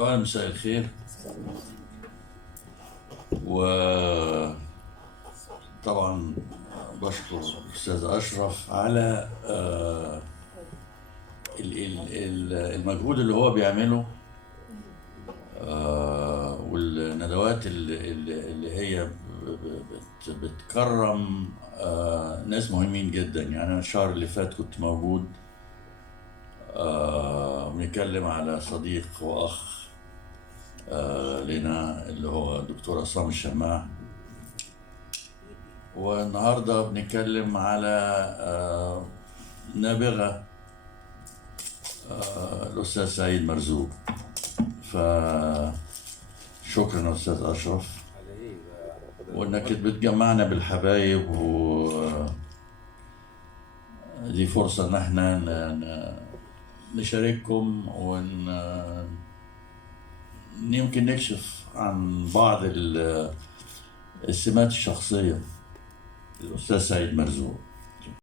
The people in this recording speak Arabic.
أولا مساء الخير. وطبعا بشكر الأستاذ أشرف على المجهود اللي هو بيعمله، والندوات اللي هي بتكرم ناس مهمين جدا. يعني أنا الشهر اللي فات كنت موجود، بنتكلم على صديق وأخ لنا اللي هو الدكتور عصام الشماع، والنهارده بنتكلم على نابغة الأستاذ سعيد مرزوق. فشكرا يا أستاذ أشرف، وإنك بتجمعنا بالحبايب، ودي فرصة إن احنا نشارككم يمكن نكشف عن بعض السمات الشخصية للأستاذ سعيد مرزوق.